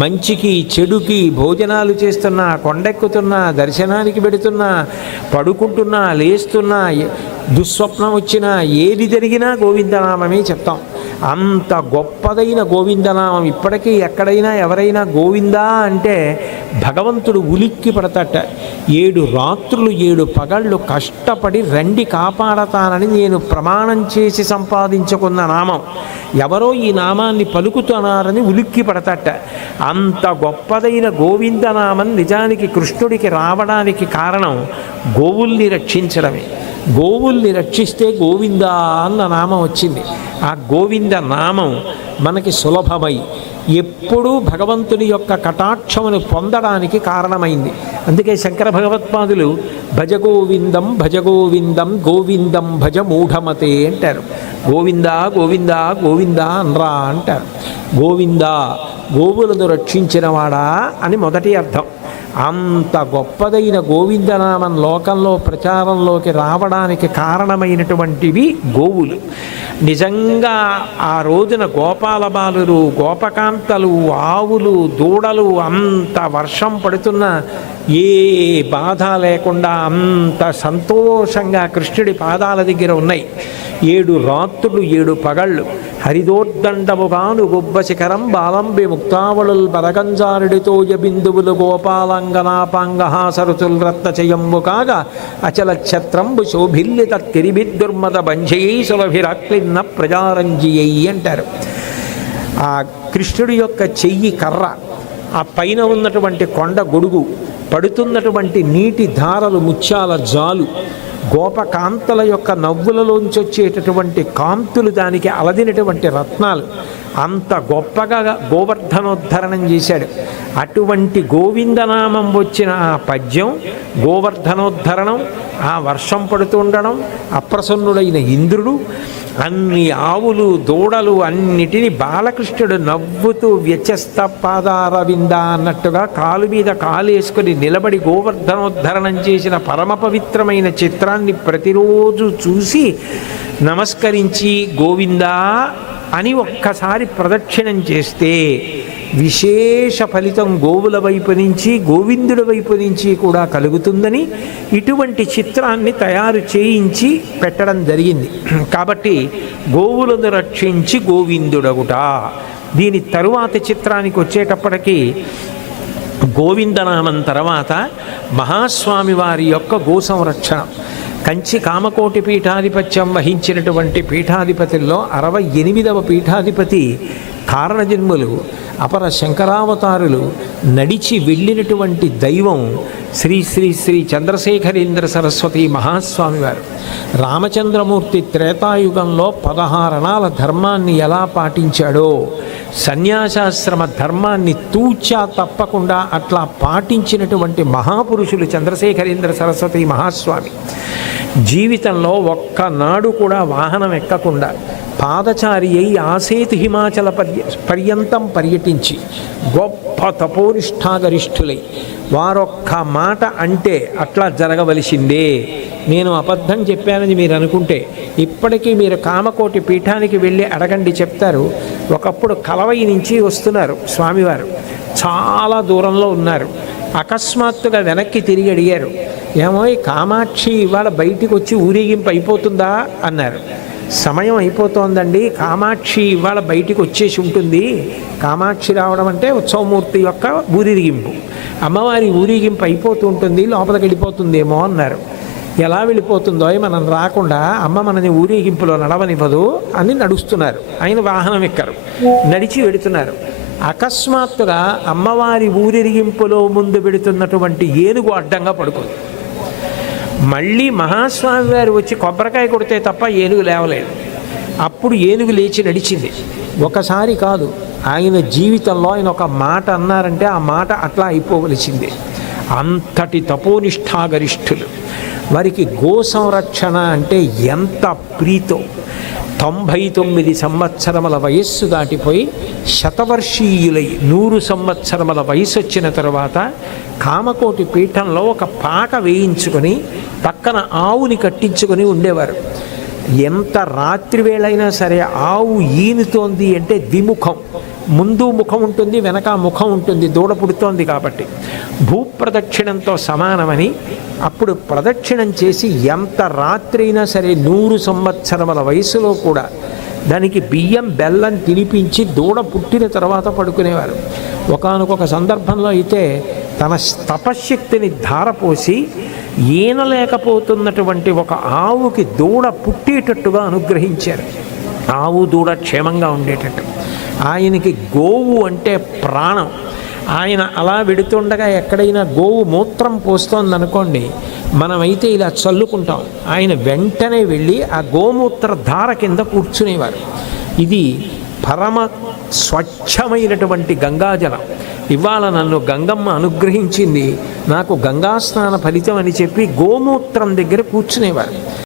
మంచికి చెడుకి భోజనాలు చేస్తున్నా, కొండెక్కుతున్నా, దర్శనానికి పెడుతున్నా, పడుకుంటున్నా, లేస్తున్నా, దుస్వప్నం వచ్చినా, ఏది జరిగినా గోవిందనామమే చెప్తాం. అంత గొప్పదైన గోవిందనామం. ఇప్పటికీ ఎక్కడైనా ఎవరైనా గోవిందా అంటే భగవంతుడు ఉలిక్కి పడతట. 7 రాత్రులు 7 పగళ్ళు కష్టపడి రండి కాపాడతానని నేను ప్రమాణం చేసి సంపాదించుకున్న నామం. ఎవరో ఈ నామాన్ని పలుకుతున్నారని ఉలిక్కి పడతట. అంత గొప్పదైన గోవిందనామం నిజానికి కృష్ణుడికి రావడానికి కారణం గోవుల్ని రక్షించడమే. గోవుల్ని రక్షిస్తే గోవింద అన్న నామం వచ్చింది. ఆ గోవింద నామం మనకి సులభమై ఎప్పుడూ భగవంతుని యొక్క కటాక్షమును పొందడానికి కారణమైంది. అందుకే శంకర భగవత్పాదులు భజ గోవిందం భజ గోవిందం గోవిందం భజ మూఢమతే అంటారు. గోవింద గోవింద గోవింద అనరా అంటారు. గోవింద గోవులను రక్షించినవాడా అని మొదటి అర్థం. అంత గొప్పదైన గోవిందనామం లోకంలో ప్రచారంలోకి రావడానికి కారణమైనటువంటివి గోవులు. నిజంగా ఆ రోజున గోపాల బాలురు, గోపకాంతలు, ఆవులు, దూడలు అంత వర్షం పడుతున్న ఏ బాధ లేకుండా అంత సంతోషంగా కృష్ణుడి పాదాల దగ్గర ఉన్నాయి. 7 రాత్రులు 7 పగళ్ళు హరిదోర్దండముగాను గొబ్బ శిఖరం బాలంబి ముక్తావళుల్ బరగంజారుడితోయ బిందువులు గోపాలంగనాపాంగహాసరుతుల్ రత్నచయంబు కాగా అచల ఛత్రంబు శోభిల్లిత తిరిబిద్దుర్మద బంజయై సులభిరాక్లిన్న ప్రజారంజియై అంటారు. ఆ కృష్ణుడి యొక్క చెయ్యి కర్ర, ఆ పైన ఉన్నటువంటి కొండ గొడుగు, పడుతున్నటువంటి నీటి ధారలు ముత్యాల జాలు, గోపకాంతల యొక్క నవ్వులలోంచి వచ్చేటటువంటి కాంతులు, దానికి అలదినటువంటి రత్నాలు, అంత గొప్పగా గోవర్ధనోద్ధరణం చేశాడు. అటువంటి గోవిందనామం వచ్చిన ఆ పద్యం, గోవర్ధనోద్ధరణం, ఆ వర్షం పడుతుండడం, అప్రసన్నుడైన ఇంద్రుడు, అన్ని ఆవులు దూడలు అన్నిటినీ బాలకృష్ణుడు నవ్వుతూ వ్యత్యస్త పాదారవింద అన్నట్టుగా కాలు మీద కాలు వేసుకొని నిలబడి గోవర్ధనోద్ధరణం చేసిన పరమ పవిత్రమైన చిత్రాన్ని ప్రతిరోజు చూసి నమస్కరించి గోవిందా అని ఒక్కసారి ప్రదక్షిణం చేస్తే విశేష ఫలితం గోవుల వైపు నుంచి, గోవిందుడి వైపు నుంచి కూడా కలుగుతుందని ఇటువంటి చిత్రాన్ని తయారు చేయించి పెట్టడం జరిగింది. కాబట్టి గోవులను రక్షించి గోవిందుడగుట. దీని తరువాత చిత్రానికి వచ్చేటప్పటికీ గోవిందనామం తర్వాత మహాస్వామి వారి యొక్క గో సంరక్షణ. కంచి కామకోటి పీఠాధిపత్యం వహించినటువంటి పీఠాధిపతుల్లో 68వ పీఠాధిపతి కారణజన్ములు అపర శంకరావతారులు నడిచి వెళ్ళినటువంటి దైవం శ్రీ శ్రీ శ్రీ చంద్రశేఖరేంద్ర సరస్వతి మహాస్వామి వారు. రామచంద్రమూర్తి త్రేతాయుగంలో 16 అణాల ధర్మాన్ని ఎలా పాటించాడో, సన్యాసాశ్రమ ధర్మాన్ని తూచా తప్పకుండా అట్లా పాటించినటువంటి మహాపురుషులు చంద్రశేఖరేంద్ర సరస్వతి మహాస్వామి. జీవితంలో ఒక్కనాడు కూడా వాహనం ఎక్కకుండా పాదచారి అయి ఆసేతు హిమాచల పర్యంతం పర్యటించి గొప్ప తపోనిష్టాగరిష్ఠులై వారొక్క మాట అంటే అట్లా జరగవలసిందే. నేను అబద్ధం చెప్పానని మీరు అనుకుంటే ఇప్పటికీ మీరు కామకోటి పీఠానికి వెళ్ళి అడగండి, చెప్తారు. ఒకప్పుడు కలవై నుంచి వస్తున్నారు స్వామివారు, చాలా దూరంలో ఉన్నారు. అకస్మాత్తుగా వెనక్కి తిరిగి అడిగారు, ఏమో కామాక్షి ఇవాళ బయటికి వచ్చి ఊరేగింపు అయిపోతుందా అన్నారు. సమయం అయిపోతోందండి, కామాక్షి ఇవాళ బయటికి వచ్చేసి ఉంటుంది. కామాక్షి రావడం అంటే ఉత్సవమూర్తి యొక్క ఊరేగింపు, అమ్మవారి ఊరేగింపు అయిపోతూ ఉంటుంది, లోపలికి వెళ్ళిపోతుందేమో అన్నారు. ఎలా వెళ్ళిపోతుందో మనం రాకుండా అమ్మ మనని ఊరేగింపులో నడవనివ్వదు అని నడుస్తున్నారు. ఆయన వాహనం ఎక్కరు, నడిచి వెడుతున్నారు. అకస్మాత్తుగా అమ్మవారి ఊరేగింపులో ముందు పెడుతున్నటువంటి ఏనుగు అడ్డంగా పడుకుంది. మళ్ళీ మహాస్వామి వారు వచ్చి కొబ్బరికాయ కొడితే తప్ప ఏనుగు లేవలేదు. అప్పుడు ఏనుగు లేచి నడిచింది. ఒకసారి కాదు, ఆయన జీవితంలో ఆయన ఒక మాట అన్నారంటే ఆ మాట అట్లా అయిపోవలసిందే. అంతటి తపోనిష్టాగరిష్ఠులు. వారికి గో సంరక్షణ అంటే ఎంత ప్రీతో. 99 సంవత్సరముల వయస్సు దాటిపోయి శతవర్షీయులై 100 సంవత్సరముల వయసు వచ్చిన తర్వాత కామకోటి పీఠంలో ఒక పాక వేయించుకొని పక్కన ఆవుని కట్టించుకొని ఉండేవారు. ఎంత రాత్రి వేళైనా సరే ఆవు ఈనుతోంది అంటే ద్విముఖం, ముందు ముఖం ఉంటుంది, వెనక ముఖం ఉంటుంది, దూడ పుడుతోంది కాబట్టి. భూప్రదక్షిణంతో సమానమని అప్పుడు ప్రదక్షిణం చేసి ఎంత రాత్రి అయినా సరే 100 సంవత్సరముల వయసులో కూడా దానికి బియ్యం బెల్లం తినిపించి దూడ పుట్టిన తర్వాత పడుకునేవారు. ఒకానొక సందర్భంలో అయితే తన తపశ్శక్తిని ధారపోసి ఈనలేకపోతున్నటువంటి ఒక ఆవుకి దూడ పుట్టేటట్టుగా అనుగ్రహించారు. ఆవు దూడ క్షేమంగా ఉండేటట్టు. ఆయనకి గోవు అంటే ప్రాణం. ఆయన అలా వెడుతుండగా ఎక్కడైనా గోవు మూత్రం పోస్తోందనుకోండి, మనమైతే ఇలా చల్లుకుంటాం, ఆయన వెంటనే వెళ్ళి ఆ గోమూత్ర ధార కింద కూర్చునేవారు. ఇది పరమ స్వచ్ఛమైనటువంటి గంగాజలం. ఇవాళ నన్ను గంగమ్మ అనుగ్రహించింది, నాకు గంగా స్నాన ఫలితం అని చెప్పి గోమూత్రం దగ్గర కూర్చునేవారు.